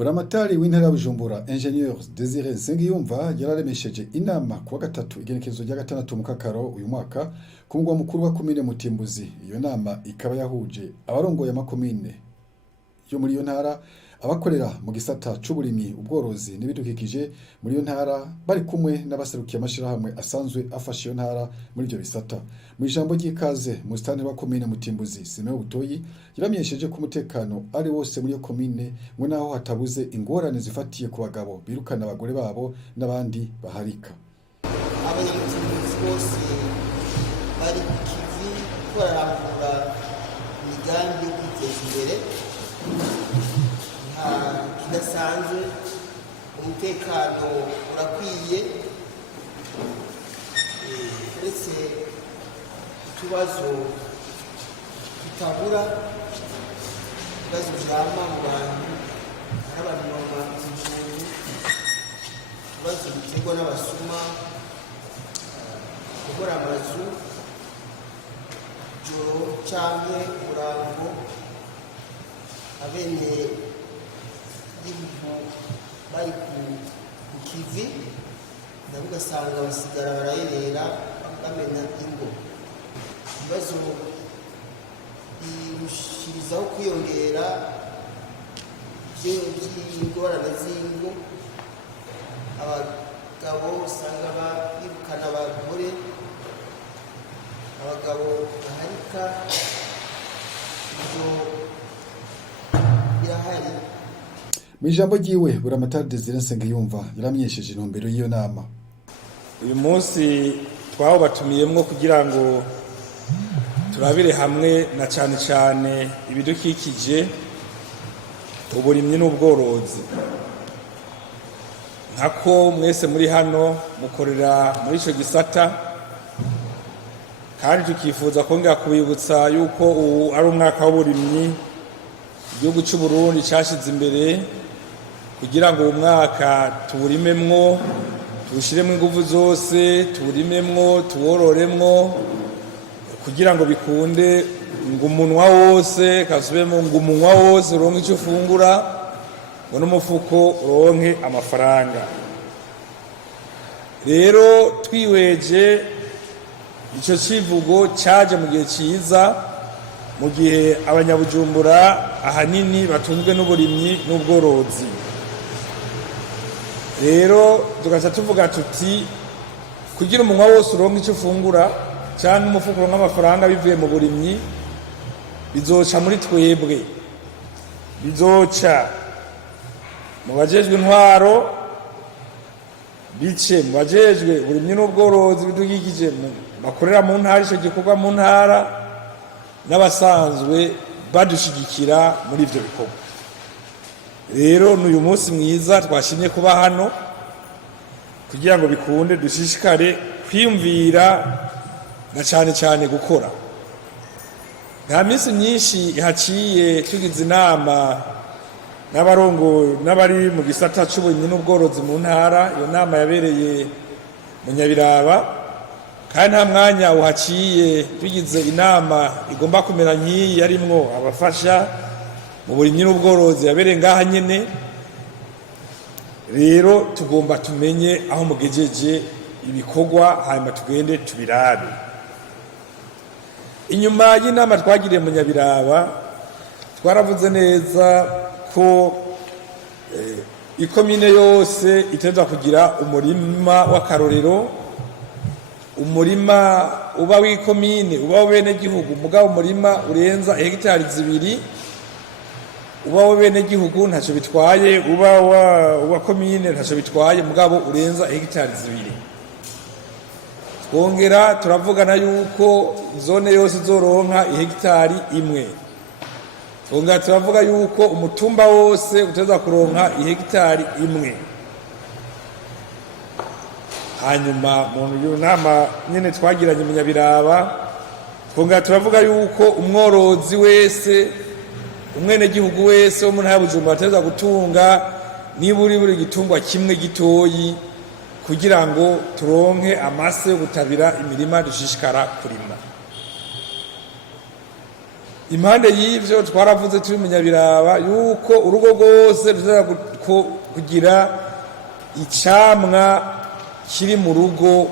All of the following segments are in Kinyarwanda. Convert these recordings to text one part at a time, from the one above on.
Buramatari w'intara ya Bujumbura Engineer Desire Nsengiyumva yararemesheje inama kuwa gatatu igenekerezo rya gatandatu mu kakaro uyu mwaka ku mugwa mukuru wa komine Mutimbuzi. Iyo nama ikaba yahuje abarongoye amakomine yo muri iyo ntara, abakorera mu gisata c'uburimyi, ubworozi n'ibidukikije muri iyo ntara, bari kumwe n'abaserukiye amashirahamwe asanzwe afasha iyo ntara muri ibyo bisata. Mu ijambo ry'ikaze musitani wa komine Mutimbuzi Simeon Butoyi yaramenyesheje ko umutekano ari wose muri iyo komine, ngo naho hatabuze ingorane zifatiye ku bagabo birukana abagore babo n'abandi baharika. Abanyamutimbuzi bose bari ku kivi bararambura imigambi yo kwiteza imbere, nta kidasanzwe, umutekano urakwiye, uretse utubazo tutabura, ibibazo vyama mu bantu, hari abantu baba injuru, ibibazo biterwa n'abasuma, gukora amazu joro canke umurango, abene gihugu bari ku kivi nabo ugasanga basigara barayerera bamena ingo. Ibibazo birushirizaho kwiyongera vy'ingorane z'ingo, abagabo usanga birukana abagore, abagabo baharika, ivyo birahari. Mu ijambo ryiwe Buramatari Desire Nsengiyumva yaramenyesheje intumbero y'iyo nama. Uyu munsi twabatumiyemwo kugira ngo turabire hamwe na cane ibidukikije, uburimyi n'ubworozi. Nkako mwese muri hano mukorera muri ico gisata, kandi tukifuza kongera kubibutsa yuko ubu ari umwaka w'uburimyi igihugu cy'u Burundi cashize imbere, kugira ngo uwo mwaka tuwurimemwo, tuwushiremwo inguvu zose, tuwurimemwo, tuwororemwo, kugira ngo bikunde ngo umunwa wose kasubemo, ngo umunwa wose uronke icyo ufungura, ngo n'umufuko uronke amafaranga. Rero twiweje ico civugo caje mu gihe ciza, mu gihe abanyabujumbura ahanini batunzwe n'uburimyi n'ubworozi. Rero tugaca tuvuga tuti kugira umunwa wose uronka icyo ufungura cyangwa umufuko uronka amafaranga bivuye mu burimyi, bizoca muri twebwe, bizoca mu bajejwe intwaro, bice mu bajejwe uburimyi n'ubworozi bidukikije bakorera mu ntara, ico gikorwa mu ntara, n'abasanzwe badushigikira muri ivyo bikorwa. Rero n'uyu munsi mwiza twashimye kuba hano kugira ngo bikunde dushishikare kwiyumvira na cane gukora. Nta minsi myinshi haciye tugize inama n'abari mu gisata c'uburimyi n'ubworozi mu ntara. Iyo nama yabereye mu Nyabiraba, kandi nta mwanya uhaciye tugize inama igomba kumera nk'iyi yarimwo abafasha mu burimyi n'ubworozi yabereye ngaha nyene. Rero tugomba tumenye aho mugejeje ibikorwa, hanyuma tugende tubirabe. Inyuma y'inama twagiriye mu Nyabiraba, twaravuze neza ko ikomine yose iteza kugira umurima w'akarorero, umurima uba w'ikomine, uba w'bene gihugu, mugabo umurima urenza hegitari 2, uba w'bene gihugu ntaco bitwaye, uba wa komine ntaco bitwaye, mugabo urenza hegitari 2. Twongera turavugana yuko zone yose izoronka ihegitari 1. Twongera turavuga yuko umutumba wose uteza kuronka ihegitari 1. Hanyuma mu nama nyene twagiranye mu Nyabiraba, twongera turavuga yuko umworozi wese, umwene gihugu wese wo mu ntara ya Bujumbura ateza gutunga niburi buri gitungwa kimwe gitoyi, kugira ngo turonke amase yo gutabira imirima dushishikara kurima. impande y'ivyo twaravuze turi munyabiraba yuko urugo rwose ruzira kugira icamwa kiri mu rugo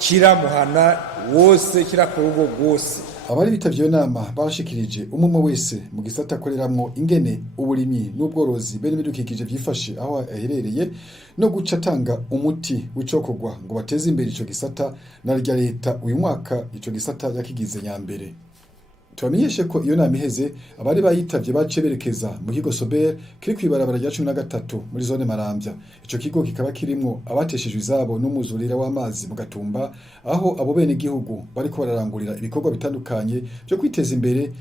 kiramuhana wose kira ku rugo rwose. Abari bitavye iyo nama barashikirije umwe wese mu gisata akoreramwo ingene uburimyi n'ubworozi bene ibidukikije vyifashe aho aherereye no guca atanga umuti w'icokorwa ngo bateze imbere ico gisata na rya leta uyu mwaka ico gisata yakigize nyambere. Tubamenyeshe ko iyo nama iheze abari bayitavye bace berekeza mu kigo Sober kiri kwibarabara rya 13 muri zone Maramvya. Ico kigo kikaba kirimwo abateshejwe izabo n'umuzurira w'amazi mu Gatumba, aho abo bene gihugu bariko bararangurira ibikorwa bitandukanye byo kwiteza imbere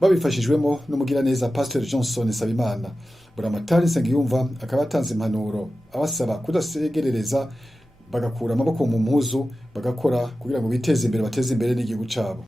babifashijwemo n'umugiraneza Pastor Johnson Sabimana. Buramatari Nsengiyumva akaba atanze impanuro abasaba kudasegerereza bagakura amaboko mu mpuzu bagakora kugira ngo biteze imbere bateze imbere n'igihugu cabo.